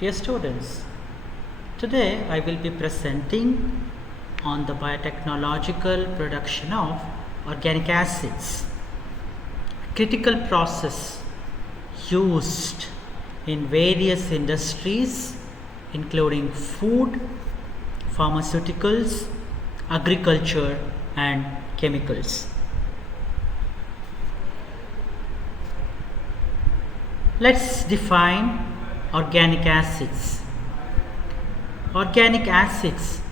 Dear students, today I will be presenting on the biotechnological production of organic acids, a critical process used in various industries including food, pharmaceuticals, agriculture and chemicals. Let's define organic acids. Organic acids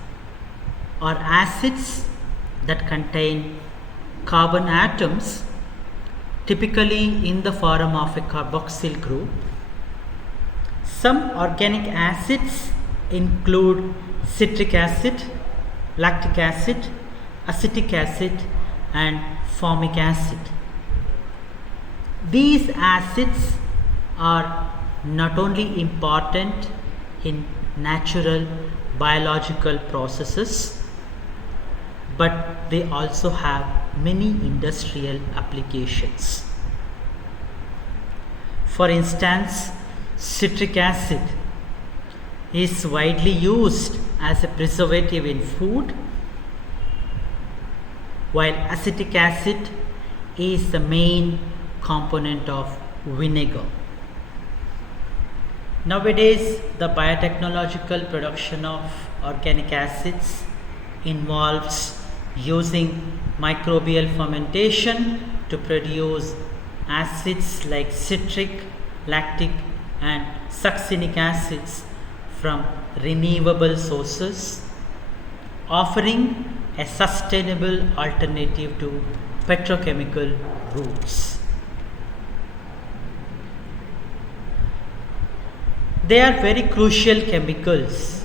are acids that contain carbon atoms, typically in the form of a carboxyl group. Some organic acids include citric acid, lactic acid, acetic acid and formic acid. These acids are not only important in natural biological processes, but they also have many industrial applications. For instance, citric acid is widely used as a preservative in food, while acetic acid is the main component of vinegar. Nowadays, the biotechnological production of organic acids involves using microbial fermentation to produce acids like citric, lactic and succinic acids from renewable sources, offering a sustainable alternative to petrochemical routes. They are very crucial chemicals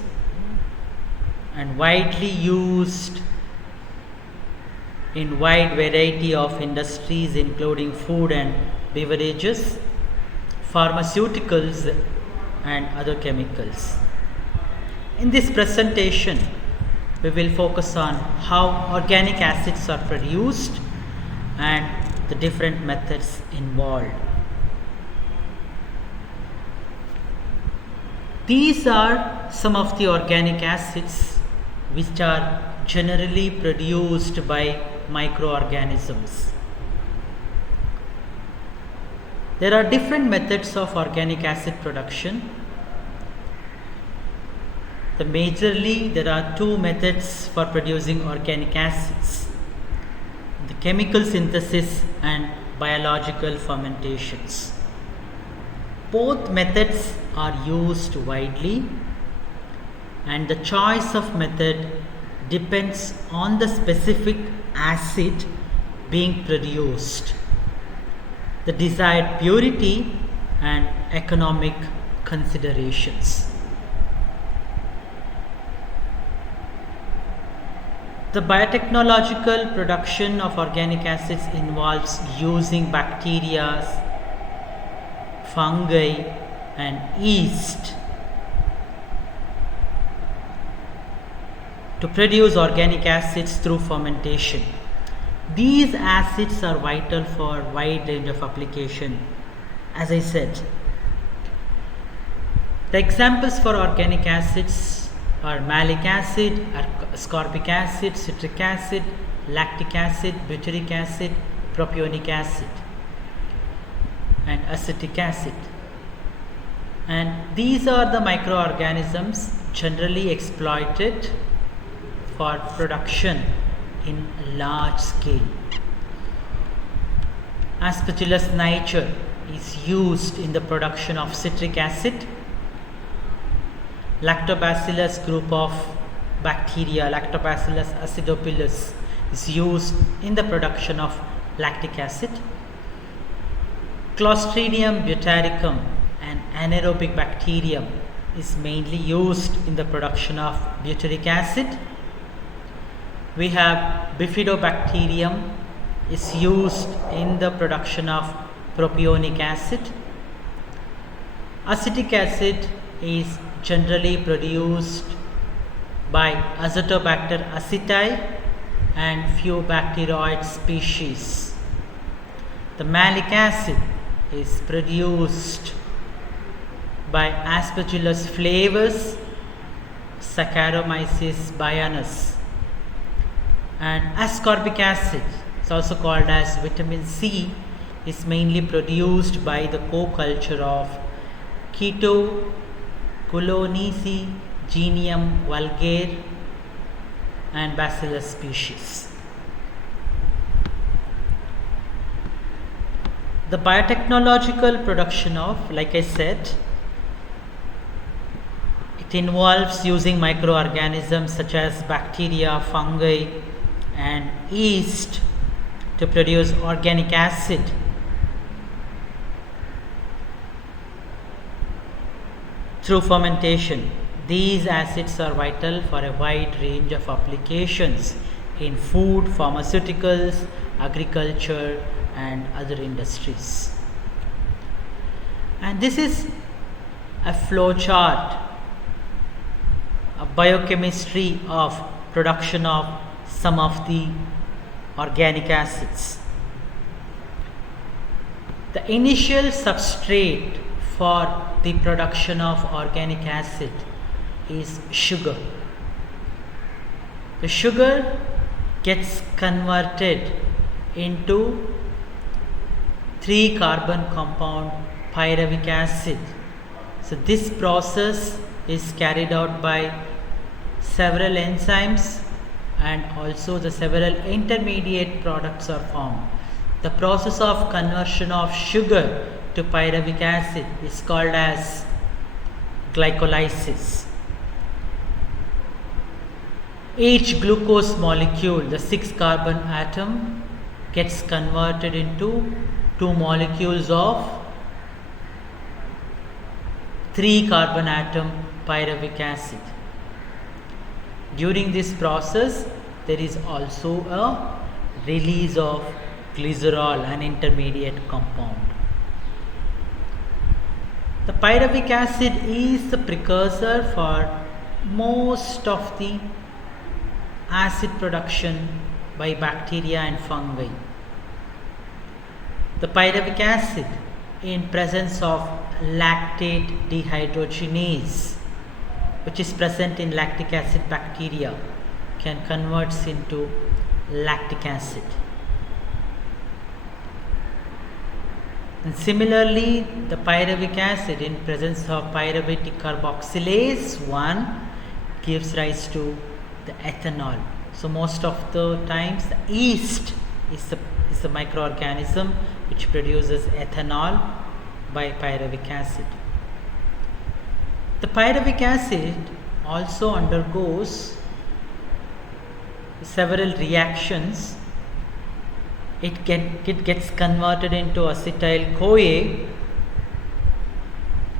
and widely used in wide variety of industries including food and beverages, pharmaceuticals and other chemicals. In this presentation, we will focus on how organic acids are produced and the different methods involved. These are some of the organic acids which are generally produced by microorganisms. There are different methods of organic acid production. Majorly, there are two methods for producing organic acids: the chemical synthesis and biological fermentations. Both methods are used widely, and the choice of method depends on the specific acid being produced, the desired purity and economic considerations. The biotechnological production of organic acids involves using bacteria, fungi and yeast to produce organic acids through fermentation. These acids are vital for a wide range of application. As I said, the examples for organic acids are malic acid, ascorbic acid, citric acid, lactic acid, butyric acid, propionic acid and acetic acid. And these are the microorganisms generally exploited for production in large scale. Aspergillus niger is used in the production of citric acid. Lactobacillus group of bacteria, Lactobacillus acidophilus, is used in the production of lactic acid. Clostridium butyricum, an anaerobic bacterium, is mainly used in the production of butyric acid. We have Bifidobacterium is used in the production of propionic acid. Acetic acid is generally produced by Azotobacter aceti and few bacteroid species. The malic acid is produced by Aspergillus flavus, Saccharomyces baianus. And ascorbic acid, it's also called as vitamin C, is mainly produced by the co-culture of Chaetocoloniaceae, Genium vulgare and Bacillus species. The biotechnological production of, like I said, it involves using microorganisms such as bacteria, fungi and yeast to produce organic acid. Through fermentation, these acids are vital for a wide range of applications in food, pharmaceuticals, agriculture and other industries. And this is a flow chart, a biochemistry of production of some of the organic acids. The initial substrate for the production of organic acid is sugar. The sugar gets converted into 3-carbon compound pyruvic acid. So this process is carried out by several enzymes and also the several intermediate products are formed. The process of conversion of sugar to pyruvic acid is called as glycolysis. Each glucose molecule, the 6-carbon atom, gets converted into 2 molecules of 3-carbon atom pyruvic acid. During this process, there is also a release of glycerol, an intermediate compound. The pyruvic acid is the precursor for most of the acid production by bacteria and fungi. The pyruvic acid, in presence of lactate dehydrogenase, which is present in lactic acid bacteria, can convert into lactic acid. And similarly, the pyruvic acid in presence of pyruvate carboxylase 1 gives rise to the ethanol. So most of the times the yeast is the microorganism which produces ethanol by pyruvic acid. The pyruvic acid also undergoes several reactions. It gets converted into acetyl CoA,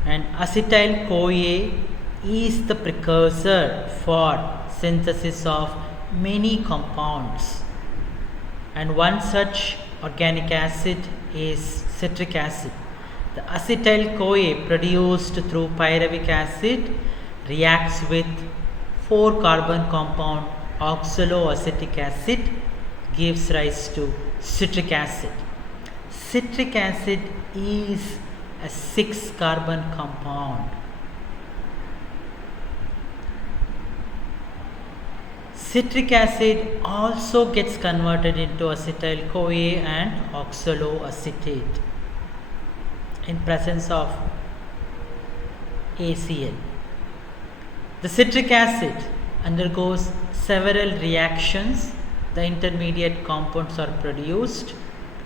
and acetyl CoA is the precursor for synthesis of many compounds, and one such organic acid is citric acid. The acetyl CoA produced through pyruvic acid reacts with 4-carbon compound oxaloacetic acid, gives rise to citric acid. Citric acid is a 6-carbon compound. Citric acid also gets converted into acetyl CoA and oxaloacetate in presence of ACl. The citric acid undergoes several reactions. The intermediate compounds are produced.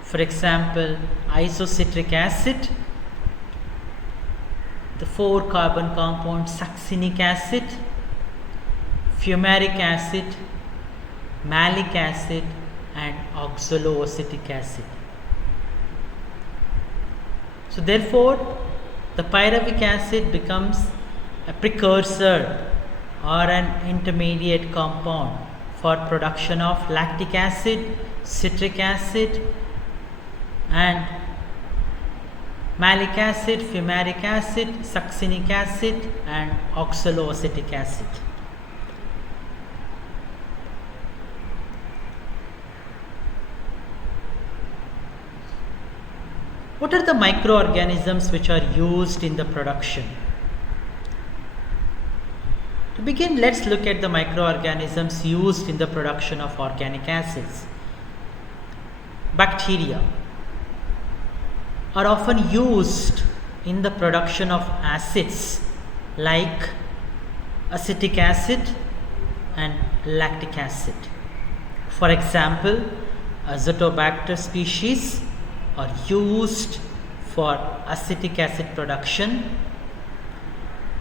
For example, isocitric acid, the 4-carbon compound succinic acid, fumaric acid, malic acid and oxaloacetic acid. So therefore, the pyruvic acid becomes a precursor or an intermediate compound for production of lactic acid, citric acid and malic acid, fumaric acid, succinic acid and oxaloacetic acid. What are the microorganisms which are used in the production? To begin, let's look at the microorganisms used in the production of organic acids. Bacteria are often used in the production of acids like acetic acid and lactic acid. For example, Azotobacter species are used for acetic acid production,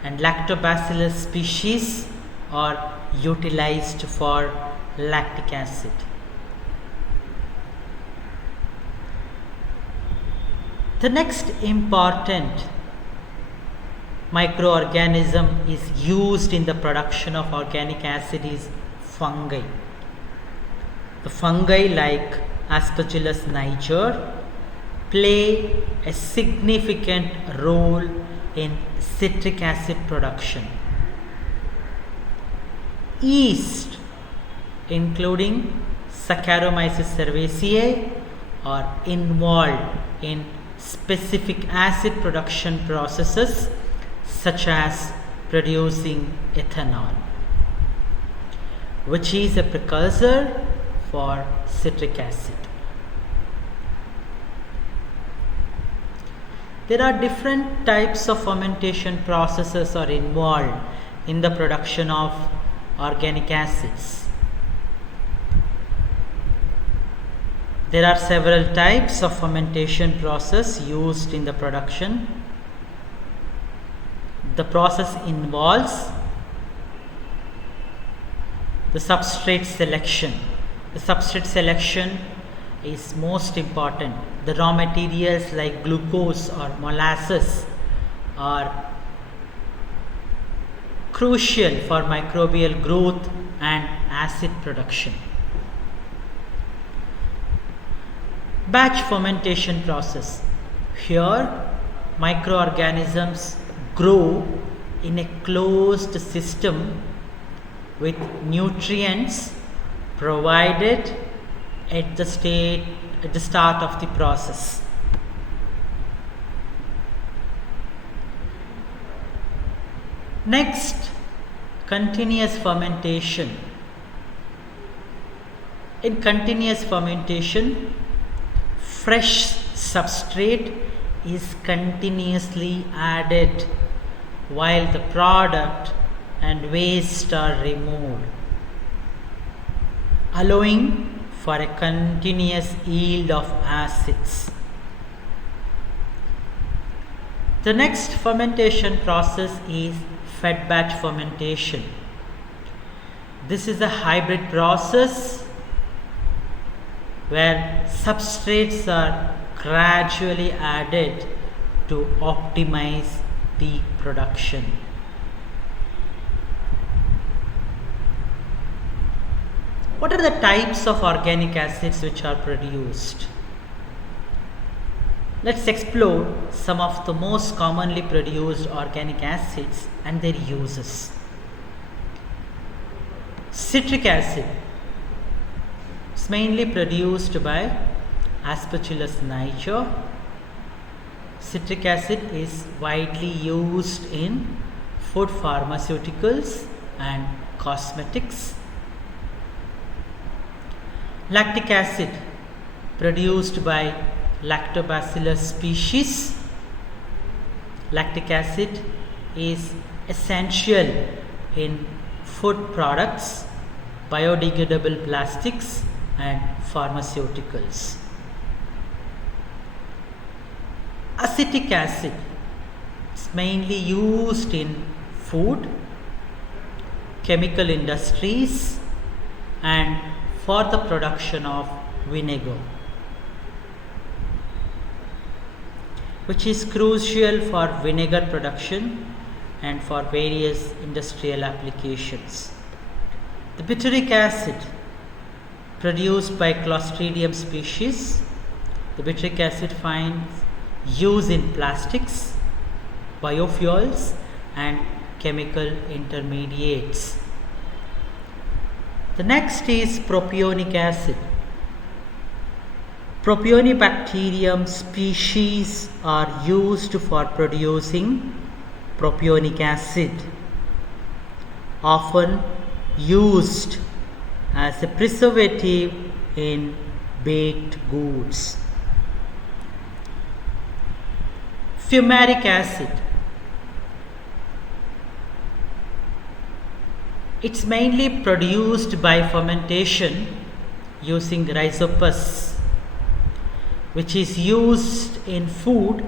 and Lactobacillus species are utilized for lactic acid. The next important microorganism is used in the production of organic acid is fungi. The fungi like Aspergillus niger play a significant role in citric acid production. Yeast, including Saccharomyces cerevisiae, are involved in specific acid production processes such as producing ethanol, which is a precursor for citric acid. There are different types of fermentation processes are involved in the production of organic acids. There are several types of fermentation process used in the production. The process involves the substrate selection. The substrate selection is most important. The raw materials like glucose or molasses are crucial for microbial growth and acid production. Batch fermentation process. Here, microorganisms grow in a closed system with nutrients provided at the start of the process. Next, continuous fermentation. In continuous fermentation, fresh substrate is continuously added while the product and waste are removed, allowing for a continuous yield of acids. The next fermentation process is fed batch fermentation. This is a hybrid process where substrates are gradually added to optimize the production. What are the types of organic acids which are produced? Let's explore some of the most commonly produced organic acids and their uses. Citric acid is mainly produced by Aspergillus niger. Citric acid is widely used in food, pharmaceuticals, and cosmetics. Lactic acid produced by Lactobacillus species. Lactic acid is essential in food products, biodegradable plastics, and pharmaceuticals. Acetic acid is mainly used in food, chemical industries, and for the production of vinegar, which is crucial for vinegar production and for various industrial applications. The butyric acid produced by Clostridium species. The butyric acid finds use in plastics, biofuels, and chemical intermediates. The next is propionic acid. Propionibacterium species are used for producing propionic acid. often used as a preservative in baked goods. Fumaric acid. It's mainly produced by fermentation using rhizopus, which is used in food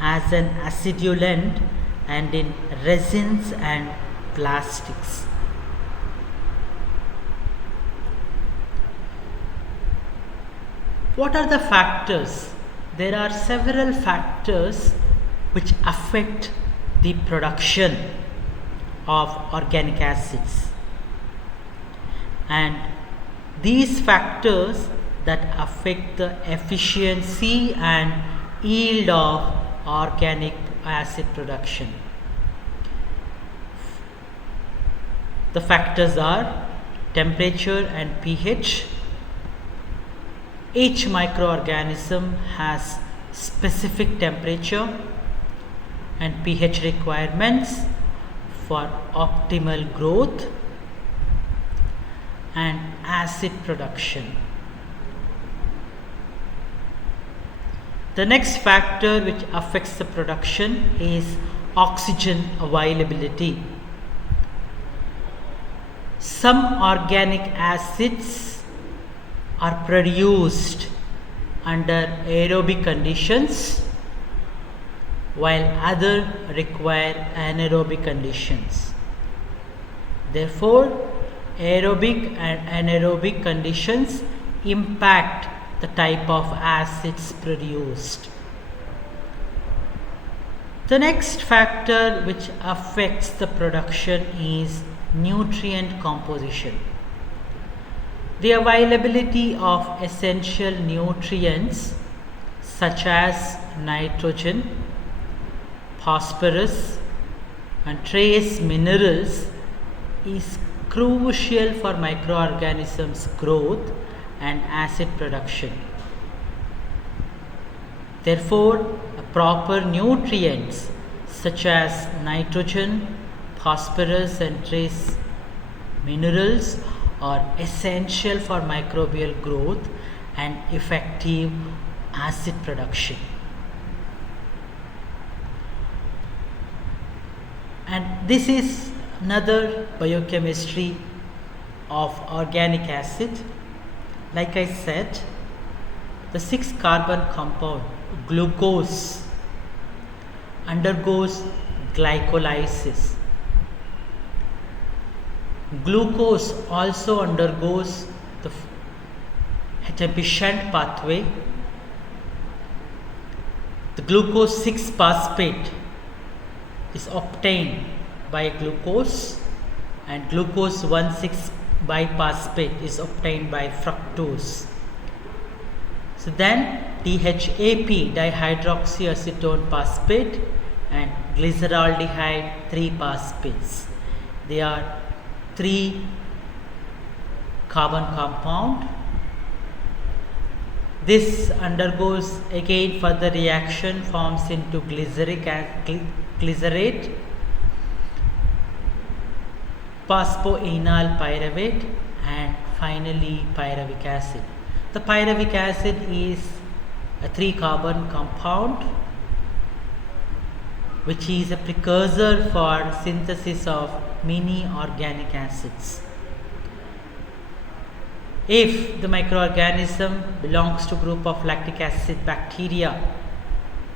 as an acidulant and in resins and plastics. What are the factors? There are several factors which affect the production of organic acids, and these factors that affect the efficiency and yield of organic acid production. The factors are temperature and pH. Each microorganism has specific temperature and pH requirements for optimal growth and acid production. The next factor which affects the production is oxygen availability. Some organic acids are produced under aerobic conditions, while others require anaerobic conditions. Therefore, aerobic and anaerobic conditions impact the type of acids produced. The next factor which affects the production is nutrient composition. The availability of essential nutrients such as nitrogen, phosphorus, and trace minerals is crucial for microorganisms' growth and acid production. Therefore, proper nutrients such as nitrogen, phosphorus, and trace minerals are essential for microbial growth and effective acid production. And this is another biochemistry of organic acid. Like I said, the 6-carbon compound glucose undergoes glycolysis. Glucose also undergoes the HMP shunt pathway. The glucose 6-phosphate is obtained by glucose, and glucose 1,6-biphosphate is obtained by fructose. So then DHAP, dihydroxyacetone phosphate, and glyceraldehyde 3-phosphates. They are 3 carbon compound. This undergoes again further reaction, forms into glycerate, phosphoenol pyruvate, and finally pyruvic acid. The pyruvic acid is a 3-carbon compound which is a precursor for synthesis of many organic acids. If the microorganism belongs to group of lactic acid bacteria,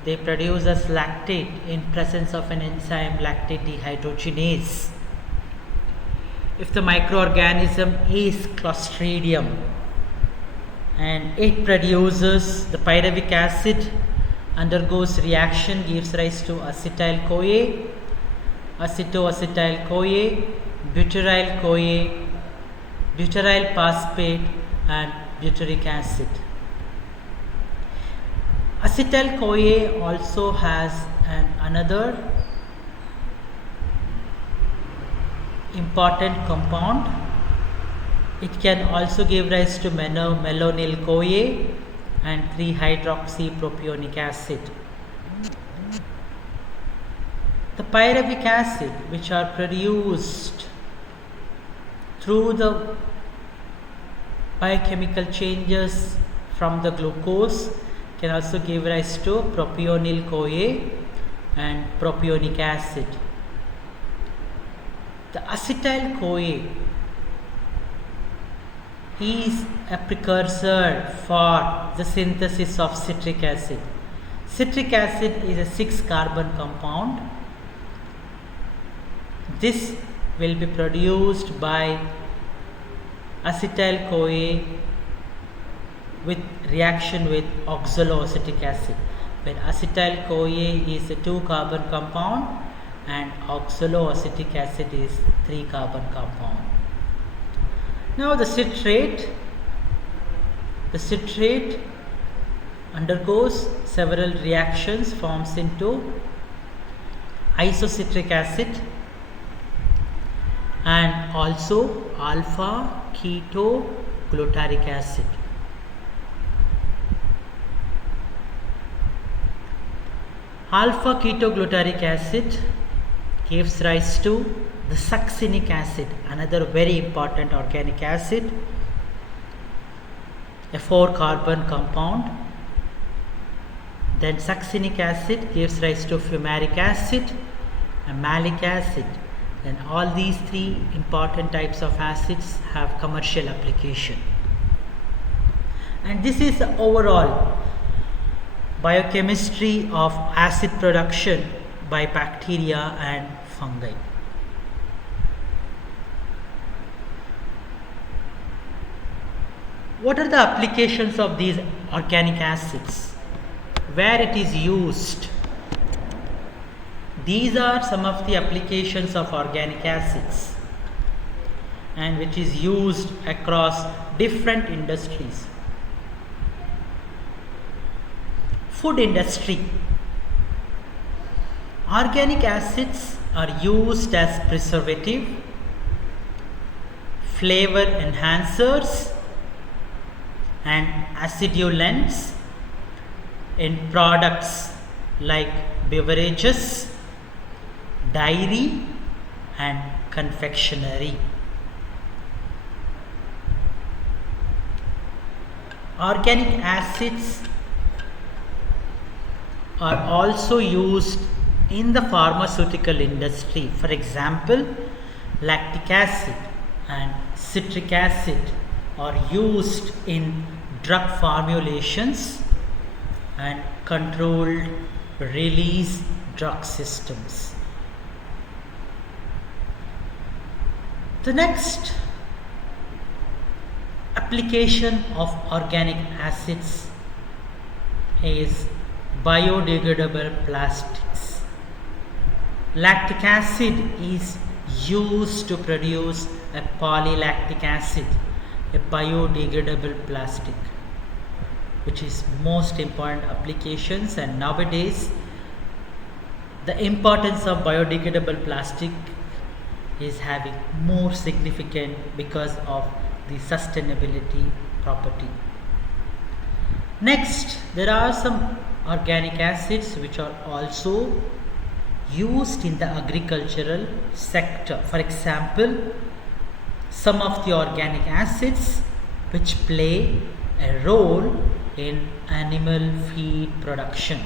they produce as lactate in presence of an enzyme lactate dehydrogenase. If the microorganism is Clostridium and it produces the pyruvic acid, undergoes reaction, gives rise to acetyl-CoA, acetoacetyl-CoA, butyryl-CoA, butyryl phosphate, and butyric acid. Acetyl-CoA also has another important compound. It can also give rise to malonyl-CoA and 3-hydroxypropionic acid. The pyruvic acid which are produced through the biochemical changes from the glucose can also give rise to propionyl CoA and propionic acid. The acetyl CoA is a precursor for the synthesis of citric acid. Citric acid is a 6-carbon compound. This will be produced by acetyl CoA with reaction with oxaloacetic acid, where acetyl CoA is a 2-carbon compound and oxaloacetic acid is 3-carbon compound. Now the citrate undergoes several reactions, forms into isocitric acid and also alpha ketoglutaric acid. Alpha ketoglutaric acid gives rise to the succinic acid, another very important organic acid, a 4-carbon compound. Then succinic acid gives rise to fumaric acid and malic acid. Then all these 3 important types of acids have commercial application. And this is the overall biochemistry of acid production by bacteria and fungi. What are the applications of these organic acids? Where it is used? These are some of the applications of organic acids and which is used across different industries. Food industry. Organic acids are used as preservative, flavor enhancers and acidulants in products like beverages, dairy and confectionery. Organic acids are also used in the pharmaceutical industry. For example, lactic acid and citric acid are used in drug formulations and controlled release drug systems. The next application of organic acids is biodegradable plastics. Lactic acid is used to produce a polylactic acid, a biodegradable plastic, which is most important applications. And nowadays the importance of biodegradable plastic is having more significant because of the sustainability property. Next, there are some organic acids which are also used in the agricultural sector. For example, some of the organic acids which play a role in animal feed production,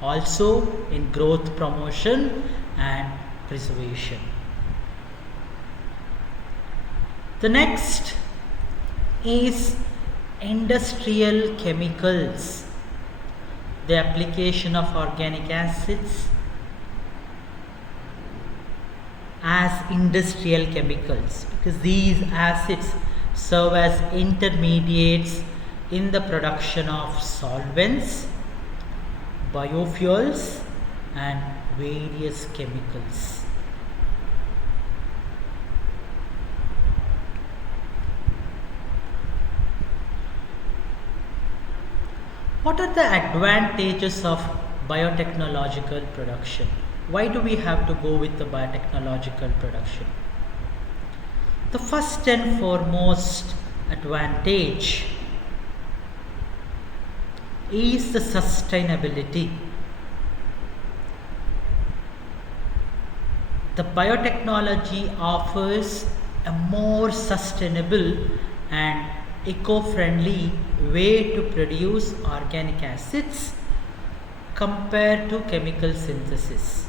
also in growth promotion and preservation. The next is industrial chemicals. The application of organic acids as industrial chemicals, because these acids serve as intermediates in the production of solvents, biofuels and various chemicals. What are the advantages of biotechnological production? Why do we have to go with the biotechnological production? The first and foremost advantage is the sustainability. The biotechnology offers a more sustainable and eco-friendly way to produce organic acids compared to chemical synthesis.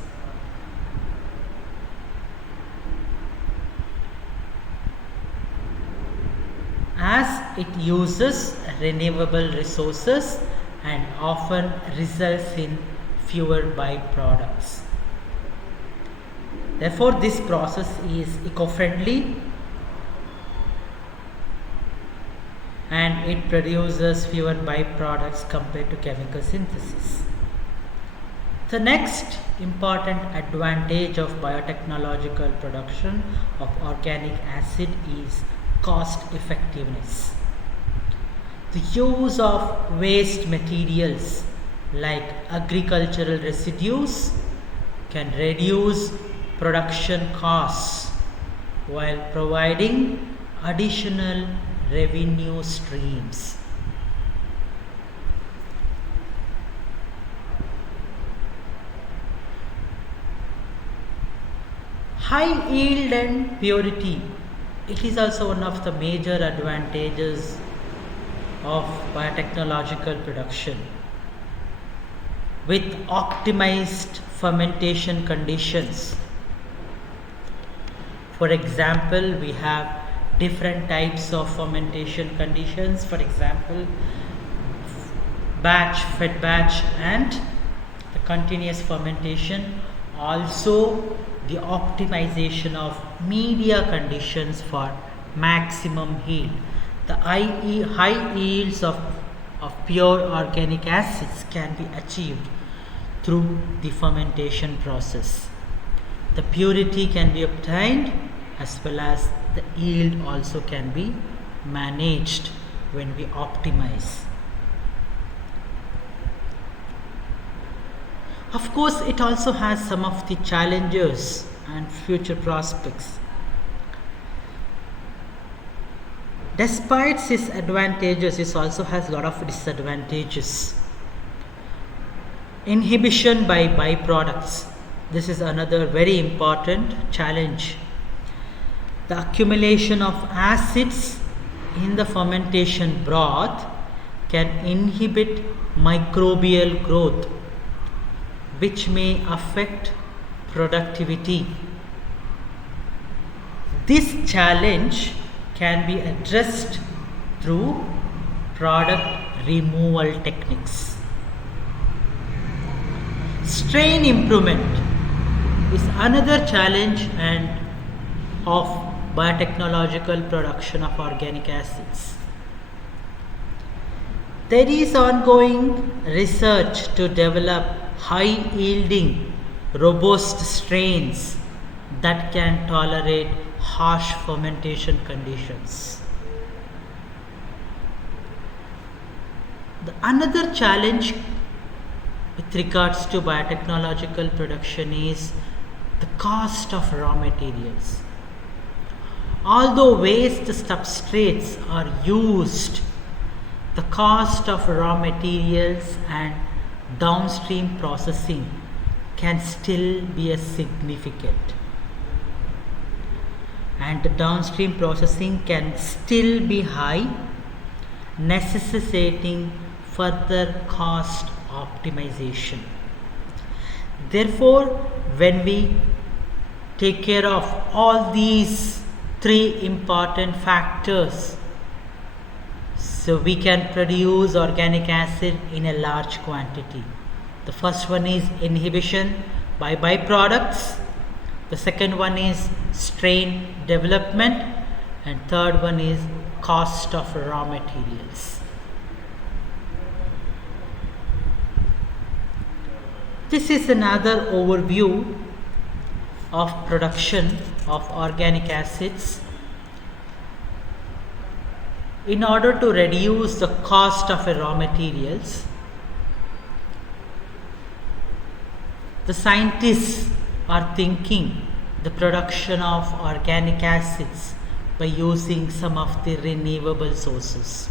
As it uses renewable resources and often results in fewer byproducts. Therefore, this process is eco-friendly and it produces fewer byproducts compared to chemical synthesis. The next important advantage of biotechnological production of organic acid is cost effectiveness. The use of waste materials like agricultural residues can reduce production costs while providing additional revenue streams. High yield and purity. It is also one of the major advantages of biotechnological production. With optimized fermentation conditions. For example, we have different types of fermentation conditions. For example, batch, fed batch, and the continuous fermentation. Also, the optimization of media conditions for maximum yield. The high yields of pure organic acids can be achieved through the fermentation process. The purity can be obtained as well as the yield also can be managed when we optimize. Of course, it also has some of the challenges and future prospects. Despite its advantages, it also has a lot of disadvantages. Inhibition by byproducts. This is another very important challenge. The accumulation of acids in the fermentation broth can inhibit microbial growth, which may affect productivity. This challenge can be addressed through product removal techniques. Strain improvement is another challenge and of biotechnological production of organic acids. There is ongoing research to develop high yielding, robust strains that can tolerate harsh fermentation conditions. Another challenge with regards to biotechnological production is the cost of raw materials. Although waste substrates are used, the cost of raw materials and downstream processing can still be significant. And the downstream processing can still be high, necessitating further cost optimization. Therefore, when we take care of all these three important factors, so we can produce organic acid in a large quantity. The first one is inhibition by byproducts. The second one is strain development, and third one is cost of raw materials. This is another overview of production of organic acids. In order to reduce the cost of raw materials, the scientists are thinking the production of organic acids by using some of the renewable sources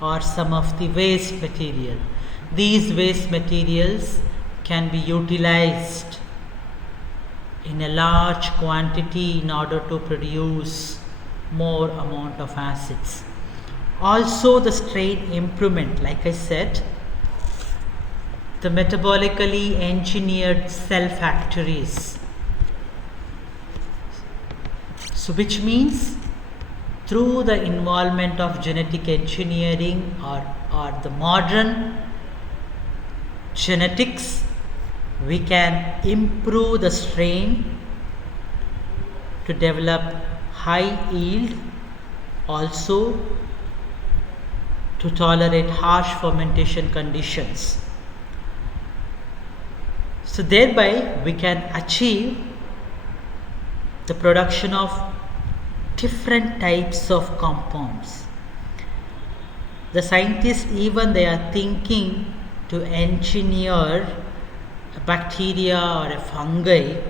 or some of the waste material. These waste materials can be utilized in a large quantity in order to produce more amount of acids. Also the strain improvement, like I said, the metabolically engineered cell factories. So which means through the involvement of genetic engineering or the modern genetics, we can improve the strain to develop high yield, also to tolerate harsh fermentation conditions. So thereby we can achieve the production of different types of compounds. The scientists even they are thinking to engineer a bacteria or a fungi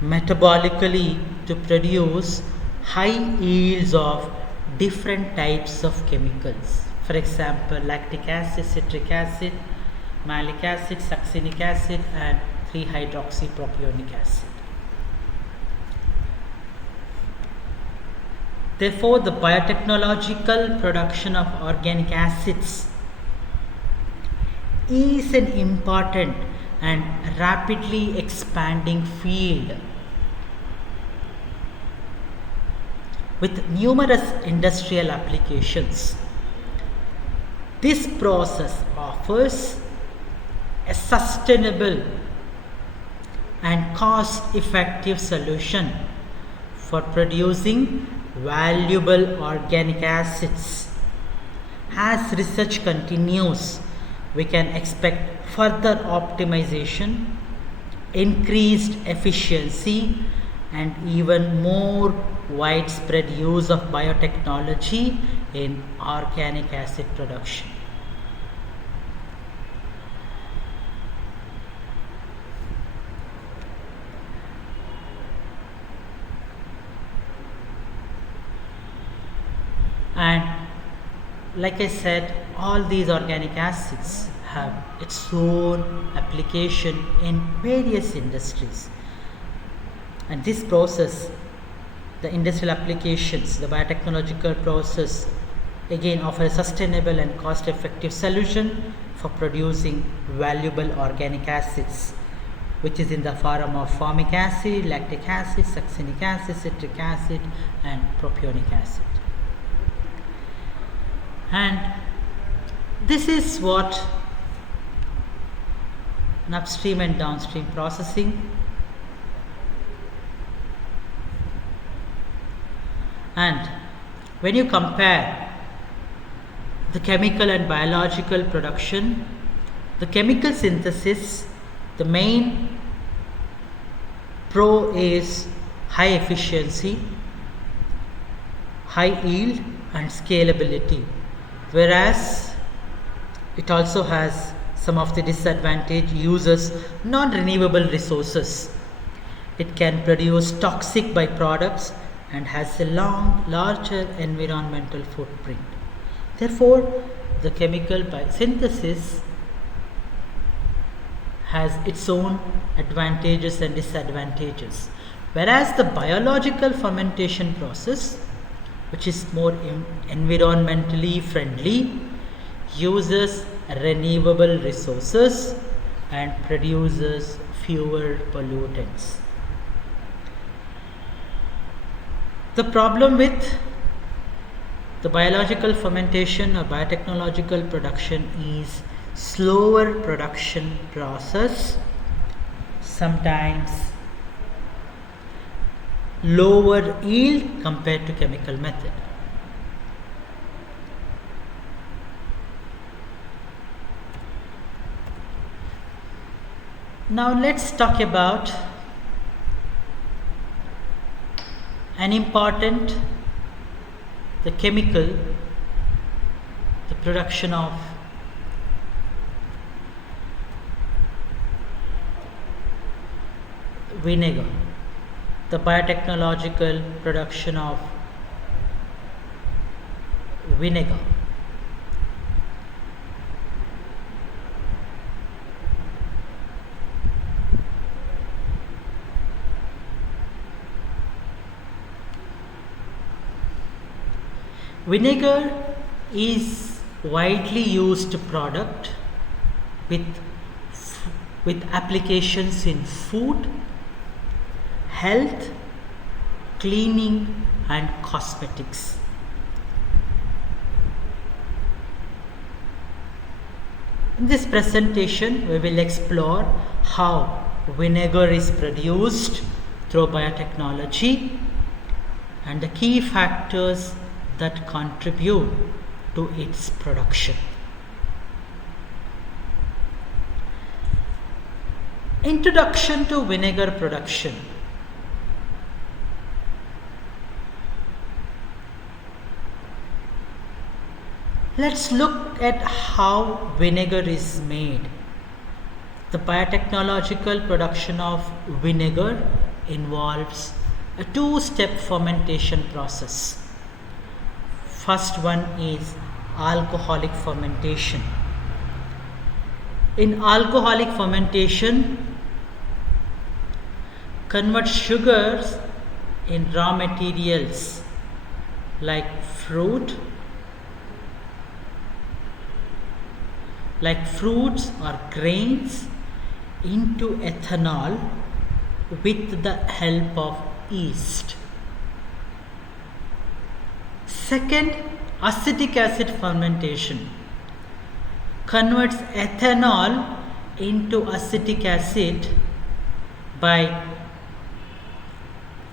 metabolically to produce high yields of different types of chemicals. For example, lactic acid, citric acid, malic acid, succinic acid and 3-hydroxypropionic acid. Therefore, the biotechnological production of organic acids is an important and rapidly expanding field with numerous industrial applications. This process offers a sustainable and cost-effective solution for producing valuable organic acids. As research continues, we can expect further optimization, increased efficiency, and even more widespread use of biotechnology in organic acid production. And like I said, all these organic acids have its own application in various industries. And this process, the industrial applications, the biotechnological process, again offer a sustainable and cost-effective solution for producing valuable organic acids, which is in the form of formic acid, lactic acid, succinic acid, citric acid, and propionic acid. And this is what an upstream and downstream processing. And when you compare the chemical and biological production, the chemical synthesis, the main pro is high efficiency, high yield and scalability, whereas it also has some of the disadvantage, uses non-renewable resources. It can produce toxic byproducts and has a larger environmental footprint. Therefore, the chemical synthesis has its own advantages and disadvantages, whereas the biological fermentation process, which is more environmentally friendly, uses renewable resources and produces fewer pollutants. The problem with the biological fermentation or biotechnological production is slower production process, sometimes lower yield compared to chemical method. Now let's talk about an important, the chemical, the production of vinegar, the biotechnological production of vinegar. Vinegar is widely used product with applications in food, health, cleaning and cosmetics. In this presentation, we will explore how vinegar is produced through biotechnology and the key factors that contribute to its production. Introduction to vinegar production. Let's look at how vinegar is made. The biotechnological production of vinegar involves a two-step fermentation process. First one is alcoholic fermentation. In alcoholic fermentation, convert sugars in raw materials like fruits or grains into ethanol with the help of yeast. Second, acetic acid fermentation converts ethanol into acetic acid by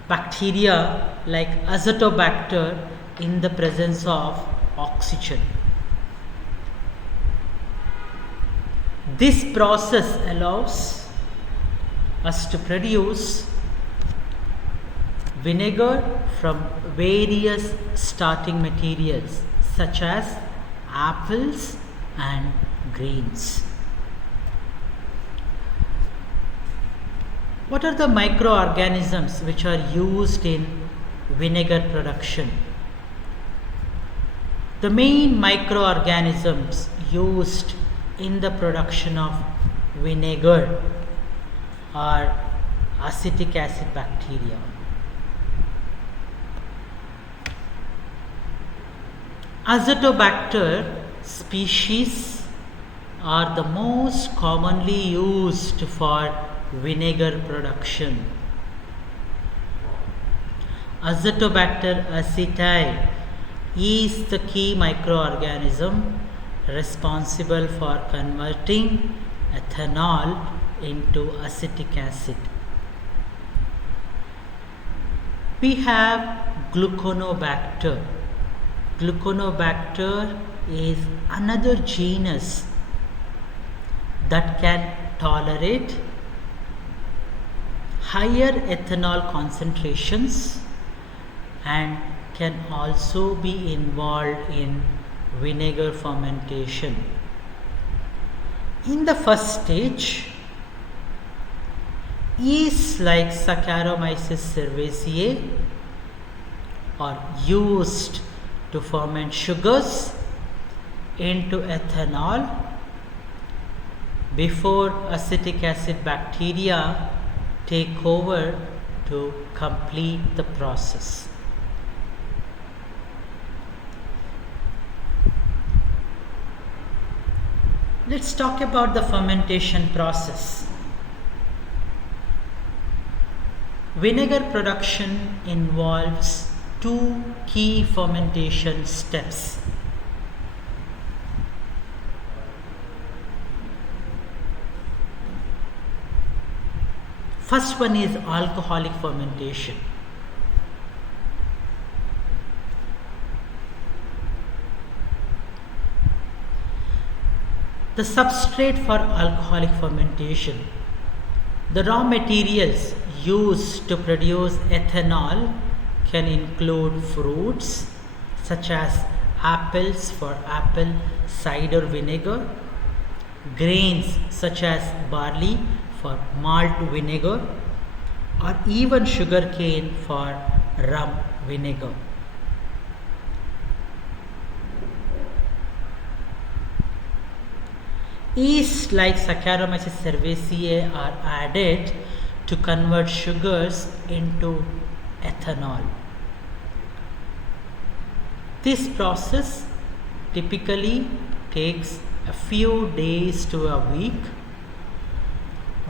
bacteria like Azotobacter in the presence of oxygen. This process allows us to produce vinegar from various starting materials such as apples and grains. What are the microorganisms which are used in vinegar production? The main microorganisms used in the production of vinegar are acetic acid bacteria. Azotobacter species are the most commonly used for vinegar production. Azotobacter aceti is the key microorganism responsible for converting ethanol into acetic acid. We have Gluconobacter. Gluconobacter is another genus that can tolerate higher ethanol concentrations and can also be involved in vinegar fermentation. In the first stage, yeasts like Saccharomyces cerevisiae are used to ferment sugars into ethanol before acetic acid bacteria take over to complete the process. Let's talk about the fermentation process. Vinegar production involves two key fermentation steps. First one is alcoholic fermentation. The substrate for alcoholic fermentation. The raw materials used to produce ethanol can include fruits such as apples for apple cider vinegar, grains such as barley for malt vinegar, or even sugarcane for rum vinegar. Yeast like Saccharomyces cerevisiae are added to convert sugars into ethanol. This process typically takes a few days to a week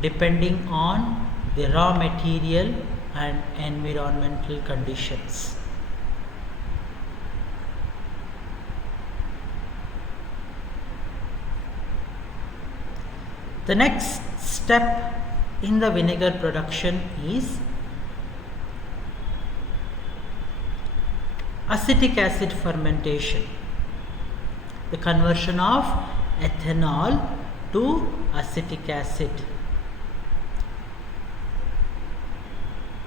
depending on the raw material and environmental conditions. The next step in the vinegar production is acetic acid fermentation, the conversion of ethanol to acetic acid.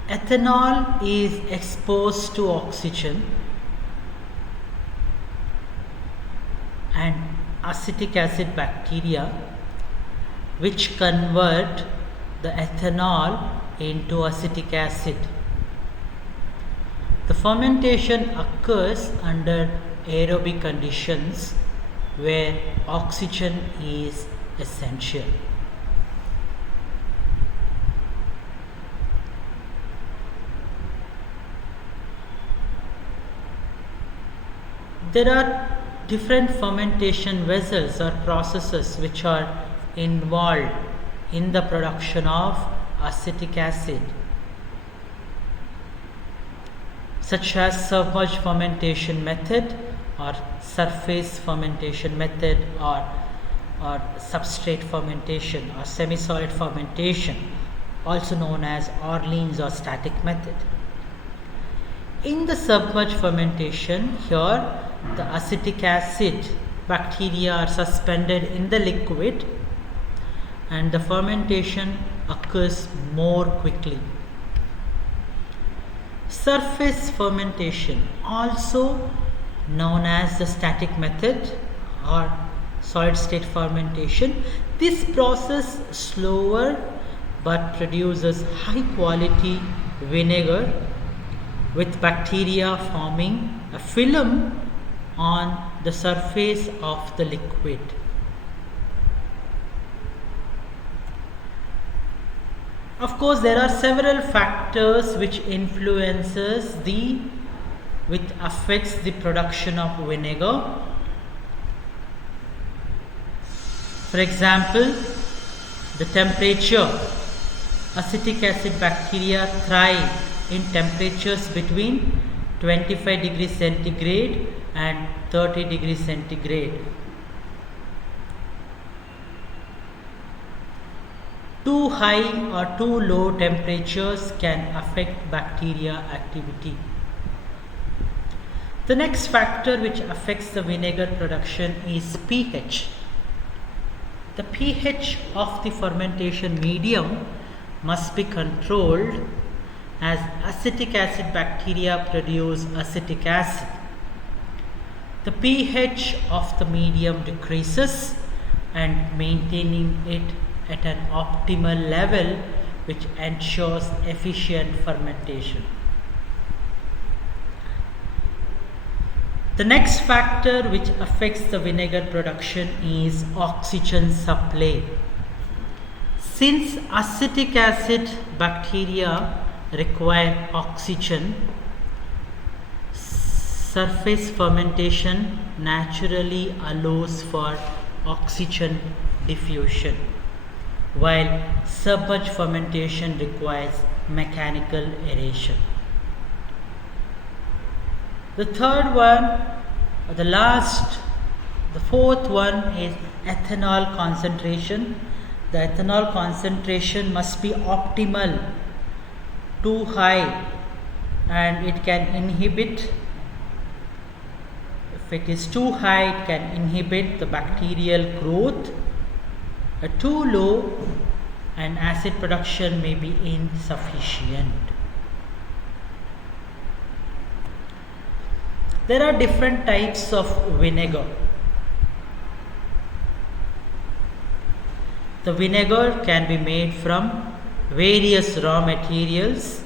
Ethanol is exposed to oxygen and acetic acid bacteria which convert the ethanol into acetic acid. The fermentation occurs under aerobic conditions where oxygen is essential. There are different fermentation vessels or processes which are involved in the production of acetic acid, such as submerged fermentation method or surface fermentation method or substrate fermentation or semi-solid fermentation, also known as Orleans or static method. In the submerged fermentation, here the acetic acid bacteria are suspended in the liquid and the fermentation occurs more quickly. Surface fermentation, also known as the static method or solid state fermentation, this process is slower but produces high quality vinegar with bacteria forming a film on the surface of the liquid. Of course, there are several factors which affects the production of vinegar. For example, the temperature. Acetic acid bacteria thrive in temperatures between 25 degrees centigrade and 30 degrees centigrade. Too high or too low temperatures can affect bacteria activity. The next factor which affects the vinegar production is pH. The pH of the fermentation medium must be controlled as acetic acid bacteria produce acetic acid. The pH of the medium decreases and maintaining it at an optimal level which ensures efficient fermentation. The next factor which affects the vinegar production is oxygen supply. Since acetic acid bacteria require oxygen, surface fermentation naturally allows for oxygen diffusion, while submerged fermentation requires mechanical aeration. The third one, the fourth one is ethanol concentration. The ethanol concentration must be optimal. Too high and it can inhibit, if it is too high it can inhibit the bacterial growth. Too low and acid production may be insufficient. There are different types of vinegar. The vinegar can be made from various raw materials,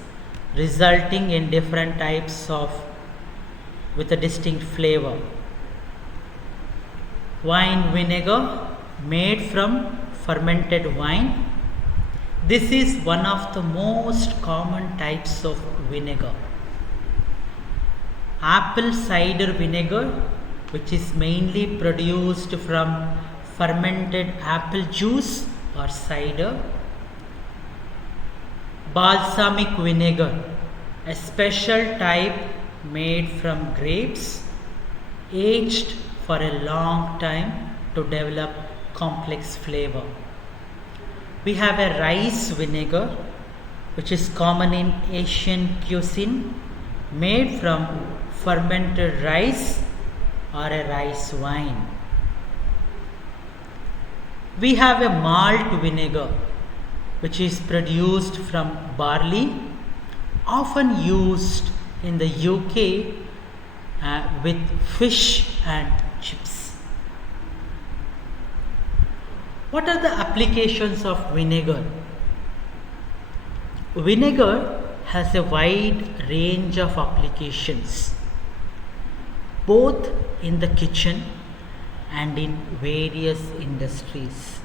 resulting in different types with a distinct flavor. Wine vinegar made from fermented wine. This is one of the most common types of vinegar. apple cider vinegar, which is mainly produced from fermented apple juice or cider. Balsamic vinegar, a special type made from grapes, aged for a long time to develop complex flavor. We have a rice vinegar, which is common in Asian cuisine, made from fermented rice or a rice wine. We have a malt vinegar, which is produced from barley, often used in the UK with fish and chips. What are the applications of vinegar? Vinegar has a wide range of applications, both in the kitchen and in various industries.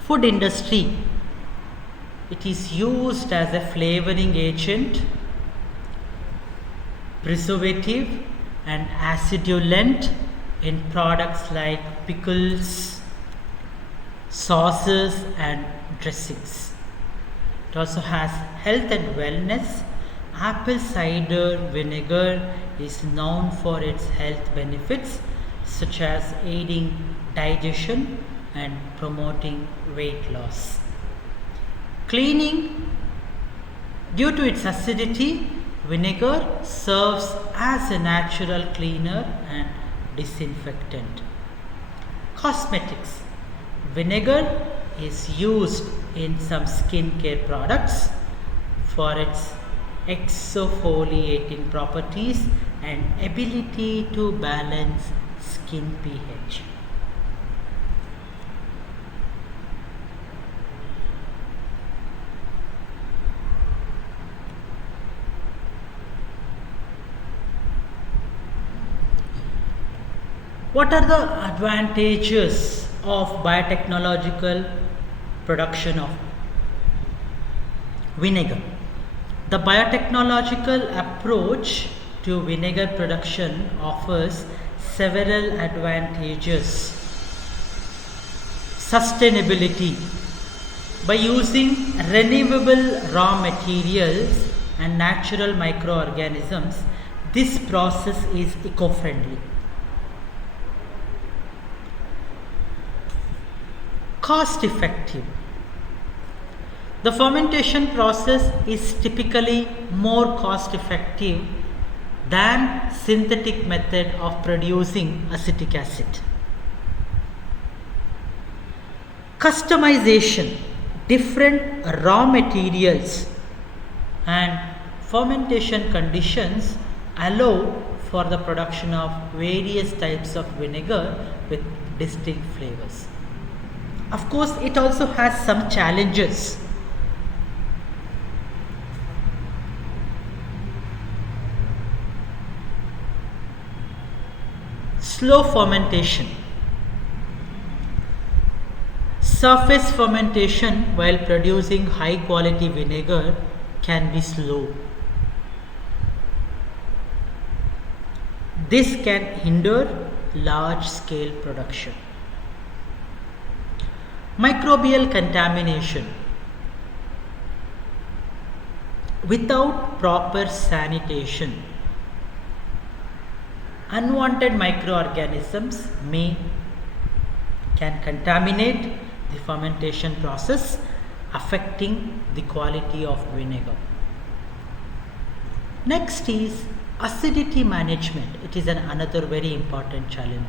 Food industry, it is used as a flavoring agent, preservative and acidulant in products like pickles, sauces and dressings. It also has health and wellness. Apple cider vinegar is known for its health benefits such as aiding digestion and promoting weight loss. Cleaning, due to its acidity, vinegar serves as a natural cleaner and disinfectant. Cosmetics, vinegar is used in some skincare products for its exfoliating properties and ability to balance skin pH. What are the advantages of biotechnological production of vinegar? The biotechnological approach to vinegar production offers several advantages. Sustainability. By using renewable raw materials and natural microorganisms, this process is eco-friendly. Cost effective. The fermentation process is typically more cost effective than synthetic method of producing acetic acid. Customization. Different raw materials and fermentation conditions allow for the production of various types of vinegar with distinct flavors. Of course, it also has some challenges. Slow fermentation. Surface fermentation while producing high quality vinegar can be slow. This can hinder large scale production. Microbial contamination. Without proper sanitation, unwanted microorganisms can contaminate the fermentation process, affecting the quality of vinegar. Next is acidity management. It is another very important challenge.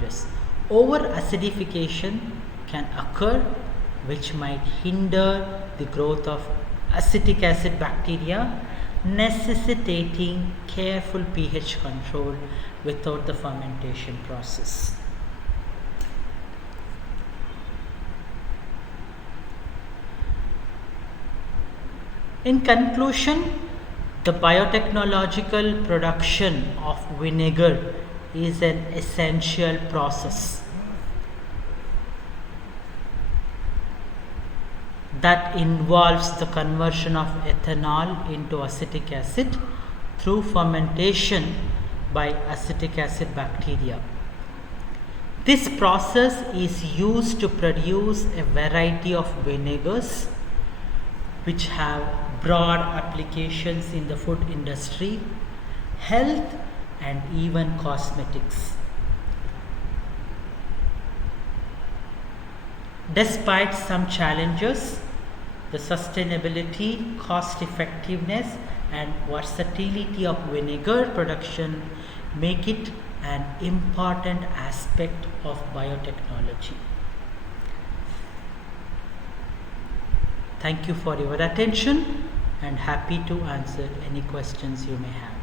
Over acidification can occur, which might hinder the growth of acetic acid bacteria, necessitating careful pH control without the fermentation process. In conclusion, the biotechnological production of vinegar is an essential process that involves the conversion of ethanol into acetic acid through fermentation by acetic acid bacteria. This process is used to produce a variety of vinegars which have broad applications in the food industry, health, and even cosmetics. Despite some challenges, the sustainability, cost effectiveness, and versatility of vinegar production make it an important aspect of biotechnology. Thank you for your attention and happy to answer any questions you may have.